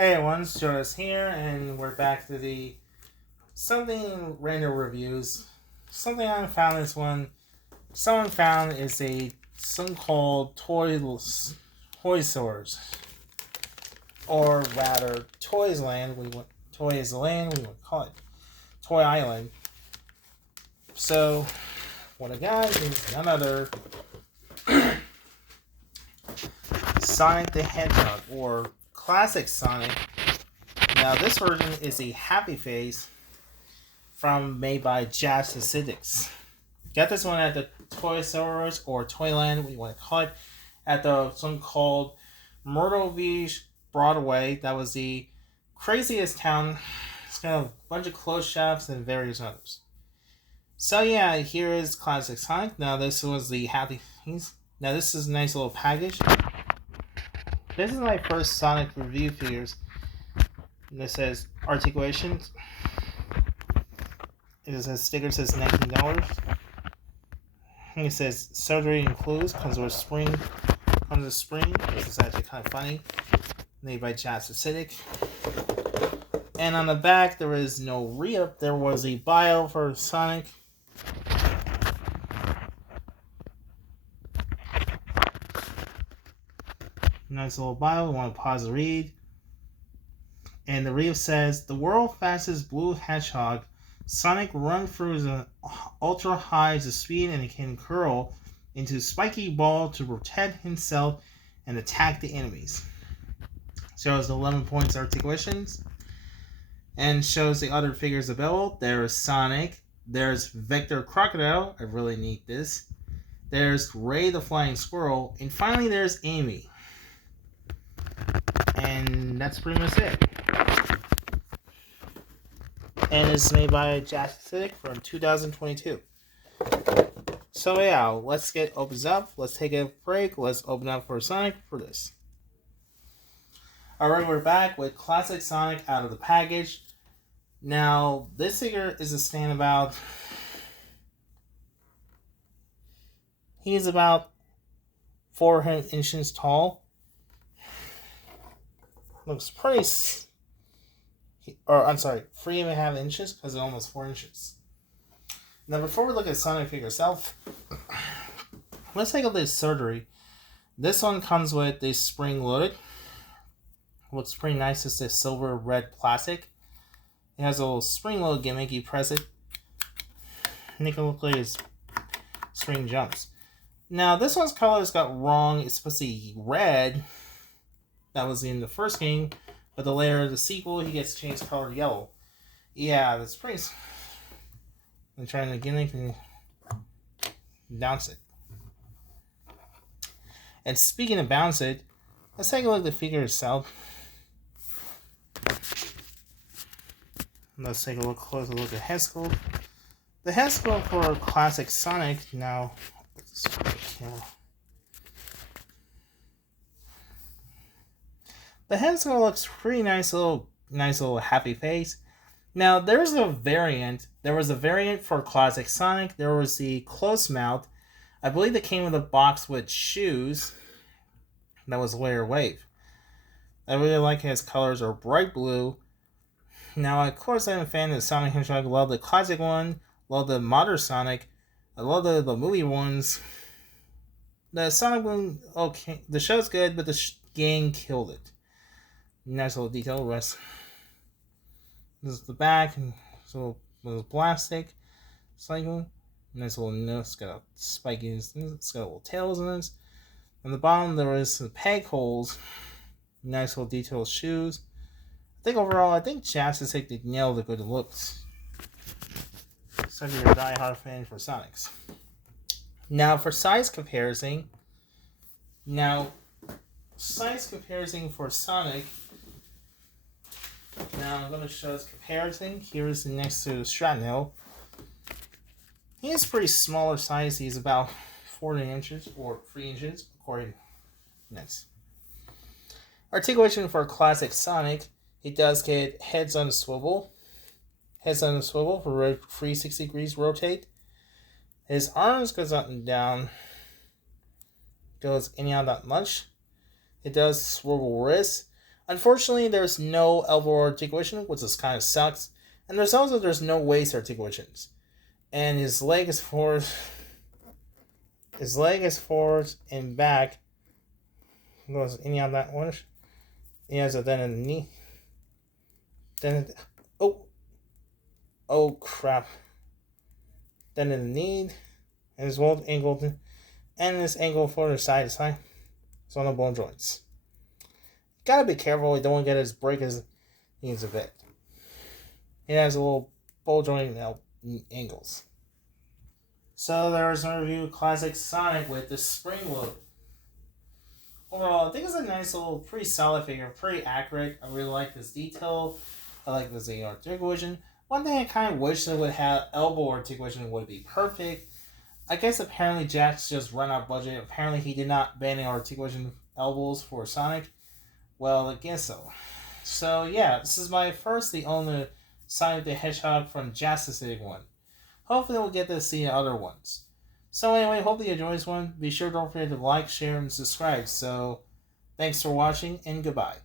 Hey everyone, it's Jonas here, and we're back to the something random reviews. Something I found is one. Someone found is a something called toy stores, or rather, Toys Land. Toys Land. We would call it Toy Island. So, what I got is none other Sonic the Hedgehog, or classic Sonic. Now, this version is a happy face made by jakks and pacifists. Got this one at the Toy Stores or Toyland, what you want to call it, at the something called Myrtle Beach Broadway. That was the craziest town. It's got a bunch of clothes shops and various others. So yeah, here is classic Sonic. Now this was the happy things. Now this is a nice little package. This is my first Sonic review figures. And this says articulations. It says sticker says $19. And it says surgery includes comes with spring. This is actually kind of funny. Made by Jazz Acidic. And on the back there is no re-up. There was a bio for Sonic. Nice little bio. We want to pause the read. And the re-up says the world's fastest blue hedgehog. Sonic runs through his ultra high speed and he can curl into spiky ball to protect himself and attack the enemies. Shows the 11 points articulations and shows the other figures available. There's Sonic, there's Vector Crocodile, I really need this. There's Ray the Flying Squirrel, and finally there's Amy. And that's pretty much it. And it's made by Jazz Acidic from 2022. So yeah, let's get opens up. Let's take a break. Let's open up for Sonic for this. Alright, we're back with classic Sonic out of the package. Now, this figure is a stand about... He's about 4 inches tall. Looks pretty... I'm sorry, 3.5 inches because it's almost 4 inches. Now, before we look at Sonic figure itself, let's take a look at surgery. This one comes with the spring loaded. Looks pretty nice. It's a silver red plastic. It has a little spring load gimmick. You press it, make it look like his spring jumps. Now, this one's color is got wrong. It's supposed to be red. That was in the first game. But the later of the sequel, he gets changed color to yellow. Yeah, that's pretty... I'm trying to gimmick and bounce it. And speaking of bounce it, let's take a look at the figure itself. Let's take a closer look at head sculpt. The head sculpt for classic Sonic now... The head sculpt looks pretty nice little happy face. Now there's a variant. There was a variant for classic Sonic. There was the close mouth. I believe it came with a box with shoes. That was Layer Wave. I really like his colors are bright blue. Now of course I'm a fan of Sonic Hedgehog. I love the classic one. Love the modern Sonic. I love the movie ones. The Sonic one, okay, the show's good, but the game killed it. Nice little detail rest. This is the back, and so little plastic cycle. Nice little nose. It's got a spiky. It's got little tails in it. On the bottom there is some peg holes. Nice little detailed shoes. I think Jazz is like the nail the good looks. So if you're a die-hard fan for Sonics. Now for size comparison. For Sonic. Now I'm going to show this comparison. Here is next to Stratton. He is pretty smaller size. He's about 40 inches or 3 inches according to this. Articulation for classic Sonic. He does get heads on a swivel. Heads on a swivel for 360 degrees rotate. His arms goes up and down. Goes in and out that much. It does swivel wrists. Unfortunately, there's no elbow articulation, which is kind of sucks. And there's no waist articulations. And his leg is forward and back. Goes any on that one. He has a then in the knee. Then oh oh crap. Then in the knee. And his wall angled and his angle for the side to side. So no bone joints. Gotta be careful you don't get his break his knees a bit. He has a little ball joint angles. So there was a review of classic Sonic with the spring load. Overall, I think it's a nice little, pretty solid figure, pretty accurate. I really like this detail. I like this articulation. One thing I kind of wish it would have elbow articulation would be perfect. I guess apparently Jakks just run out of budget. Apparently he did not ban any articulation elbows for Sonic. Well, I guess so. So yeah, this is my first, the only Sonic the Hedgehog from Justice League one. Hopefully we'll get to see other ones. So anyway, hope you enjoy this one. Be sure don't forget to like, share, and subscribe. So thanks for watching, and goodbye.